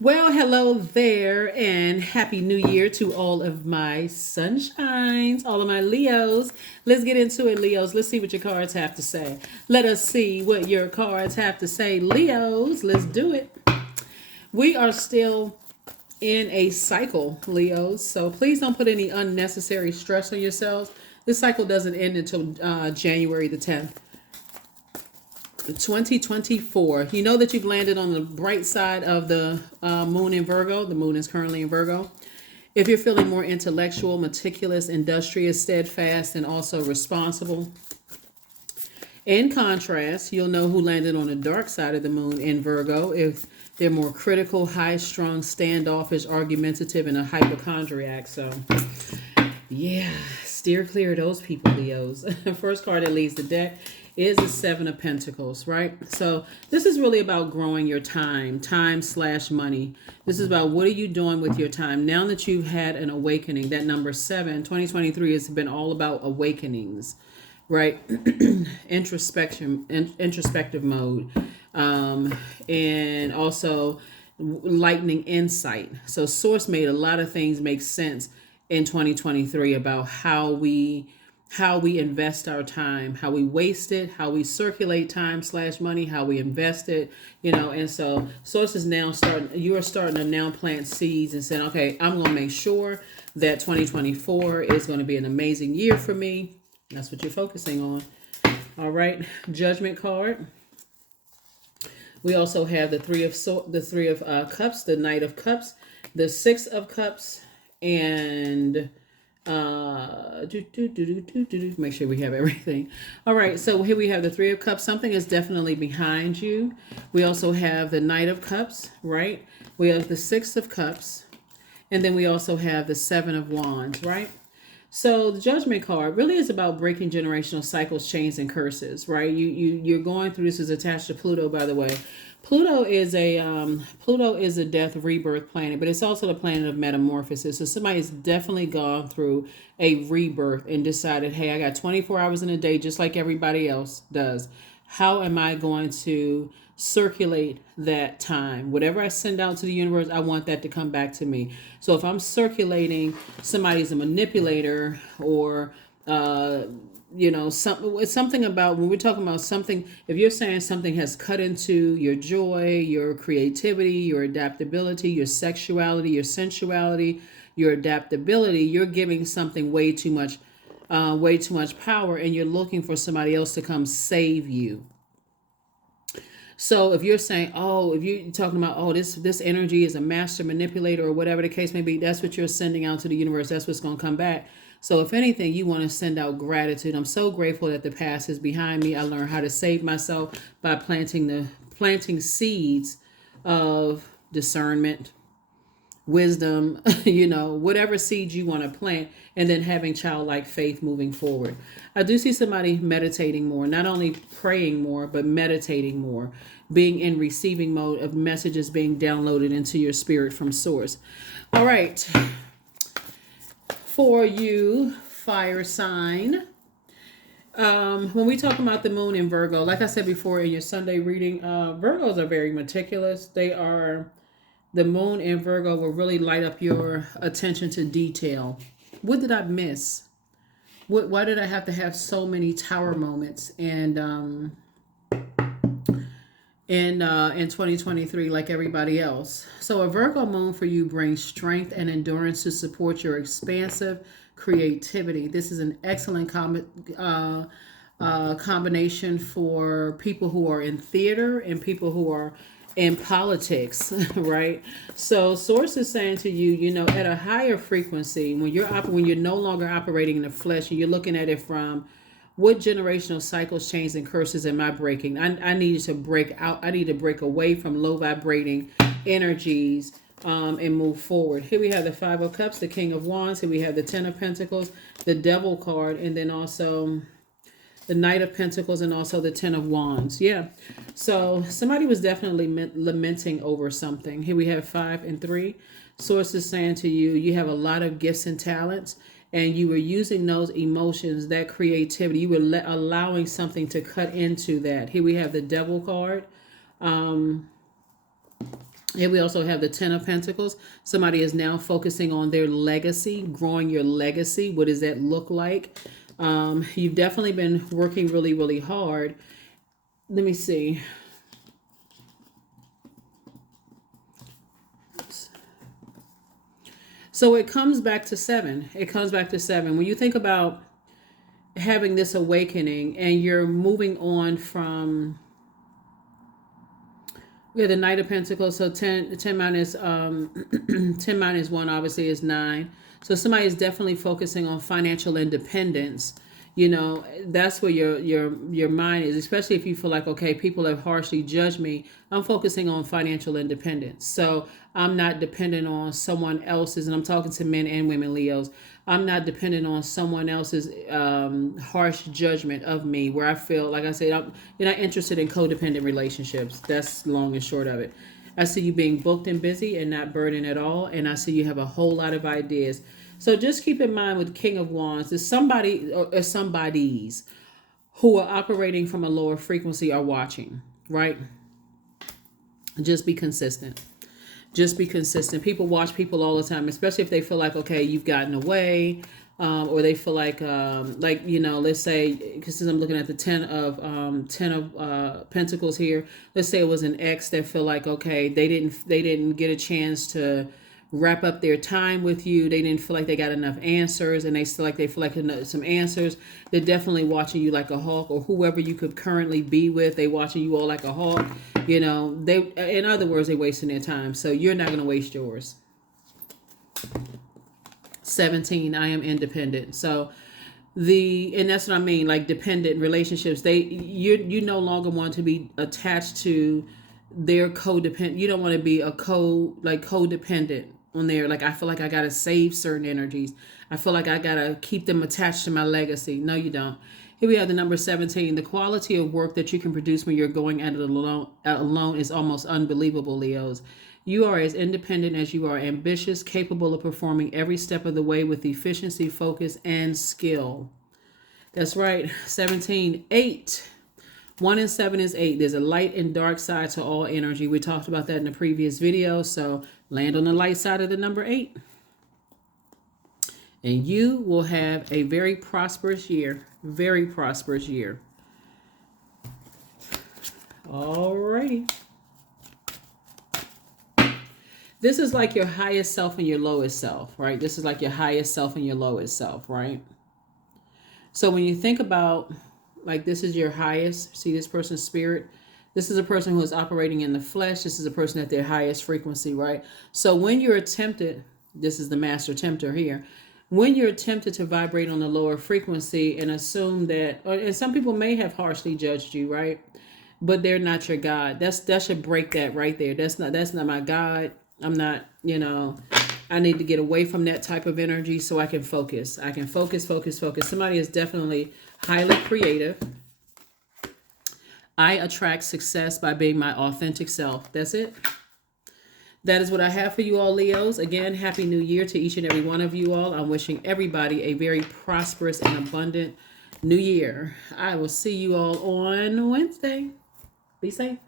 Well, hello there, and happy new year to all of my sunshines, all of my Leos. Let's get into it, Leos. Let's see what your cards have to say. Let us see what your cards have to say, Leos. Let's do it. We are still in a cycle, Leos, so please don't put any unnecessary stress on yourselves. This cycle doesn't end until January the 10th. 2024. You know that you've landed on the bright side of the moon in Virgo. The moon is currently in Virgo. If you're feeling more intellectual, meticulous, industrious, steadfast, and also responsible. In contrast, you'll know who landed on the dark side of the moon in Virgo. If they're more critical, high strung, standoffish, argumentative, and a hypochondriac. So, yeah, steer clear of those people, Leos. First card that leaves the deck is the Seven of Pentacles, right? So this is really about growing your time slash money. This is about what are you doing with your time now that you've had an awakening. That number 7, 2023 has been all about awakenings, right? Introspective mode, and also lightning insight. So Source made a lot of things make sense in 2023 about how we invest our time, how we waste it, how we circulate time slash money, how we invest it, and so Source is now you are starting to now plant seeds and saying, okay, I'm going to make sure that 2024 is going to be an amazing year for me. That's what you're focusing on. All right. Judgment card. We also have the three of cups, the Knight of Cups, the Six of Cups, and make sure we have everything. All right, so here we have the Three of Cups. Something is definitely behind you. We also have the Knight of Cups, right? We have the Six of Cups, and then we also have the Seven of Wands, right? So the Judgment card really is about breaking generational cycles, chains, and curses, right? You're going through. This is attached to Pluto, by the way. Pluto is a death rebirth planet, but it's also the planet of metamorphosis. So somebody's definitely gone through a rebirth and decided, hey, I got 24 hours in a day, just like everybody else does. How am I going to circulate that time? Whatever I send out to the universe, I want that to come back to me. So if I'm circulating somebody's a manipulator or something about when we're talking about something, if you're saying something has cut into your joy, your creativity, your adaptability, your sexuality, your sensuality, your adaptability, you're giving something way too much power, and you're looking for somebody else to come save you. So if you're saying, oh, if you're talking about, oh, this energy is a master manipulator or whatever the case may be, that's what you're sending out to the universe. That's what's going to come back. So if anything, you want to send out gratitude. I'm so grateful that the past is behind me. I learned how to save myself by planting seeds of discernment, wisdom, whatever seeds you want to plant, and then having childlike faith moving forward. I do see somebody meditating more, not only praying more, but meditating more, being in receiving mode of messages being downloaded into your spirit from Source. All right. For you, fire sign. When we talk about the moon in Virgo, like I said before in your Sunday reading, Virgos are very meticulous. The moon in Virgo will really light up your attention to detail. What did I miss? Why did I have to have so many tower moments in 2023 like everybody else? So a Virgo moon for you brings strength and endurance to support your expansive creativity. This is an excellent combination for people who are in theater and people who are in politics, right? So Source is saying to you, at a higher frequency, when you're no longer operating in the flesh and you're looking at it from what generational cycles, chains, and curses am I breaking? I need to break out. I need to break away from low vibrating energies and move forward. Here we have the Five of Cups, the King of Wands. Here we have the Ten of Pentacles, the Devil card, and then also the Knight of Pentacles, and also the Ten of Wands. Yeah. So somebody was definitely lamenting over something. Here we have 5 and 3. Source is saying to you, you have a lot of gifts and talents, and you were using those emotions, that creativity. You were allowing something to cut into that. Here we have the Devil card. Here we also have the Ten of Pentacles. Somebody is now focusing on their legacy, growing your legacy. What does that look like? You've definitely been working really, really hard. Let me see. So it comes back to 7. It comes back to 7. When you think about having this awakening and you're moving on from, we have the Knight of Pentacles. So 10 minus 10 minus 1 obviously is 9. So somebody is definitely focusing on financial independence. You know, that's where your mind is, especially if you feel like, okay, people have harshly judged me. I'm focusing on financial independence. So I'm not dependent on someone else's, and I'm talking to men and women, Leos. I'm not dependent on someone else's harsh judgment of me, where I feel, like I said, you're not interested in codependent relationships. That's long and short of it. I see you being booked and busy and not burdened at all. And I see you have a whole lot of ideas. So just keep in mind with King of Wands, there's somebody or somebodies who are operating from a lower frequency are watching, right? Just be consistent. Just be consistent. People watch people all the time, especially if they feel like, okay, you've gotten away, or they feel like you know, let's say, because I'm looking at the ten of Pentacles here. Let's say it was an ex that feel like, okay, they didn't get a chance to wrap up their time with you. They didn't feel like they got enough answers, and they feel like some answers. They're definitely watching you like a hawk, or whoever you could currently be with. They watching you all like a hawk. You know, in other words, they wasting their time. So you're not going to waste yours. 17, I am independent. So and that's what I mean, like dependent relationships. You no longer want to be attached to their codependent. You don't want to be codependent on there. Like, I feel like I got to save certain energies. I feel like I got to keep them attached to my legacy. No, you don't. Here we have the number 17. The quality of work that you can produce when you're going at it alone is almost unbelievable, Leos. You are as independent as you are ambitious, capable of performing every step of the way with efficiency, focus, and skill. That's right. 17. 8. 1 and 7 is 8. There's a light and dark side to all energy. We talked about that in the previous video. So land on the light side of the number 8. And you will have a very prosperous year. Very prosperous year. Alrighty. This is like your highest self and your lowest self, right? This is like your highest self and your lowest self, right? So when you think about, like, this is your highest, see this person's spirit. This is a person who is operating in the flesh. This is a person at their highest frequency, right? So when you're tempted, this is the master tempter here. When you're tempted to vibrate on a lower frequency and assume that, and some people may have harshly judged you, right? But they're not your God. That should break that right there. That's not my God. I'm not, you know, I need to get away from that type of energy so I can focus. I can focus. Somebody is definitely highly creative. I attract success by being my authentic self. That's it. That is what I have for you all, Leos. Again, Happy New Year to each and every one of you all. I'm wishing everybody a very prosperous and abundant New Year. I will see you all on Wednesday. Be safe.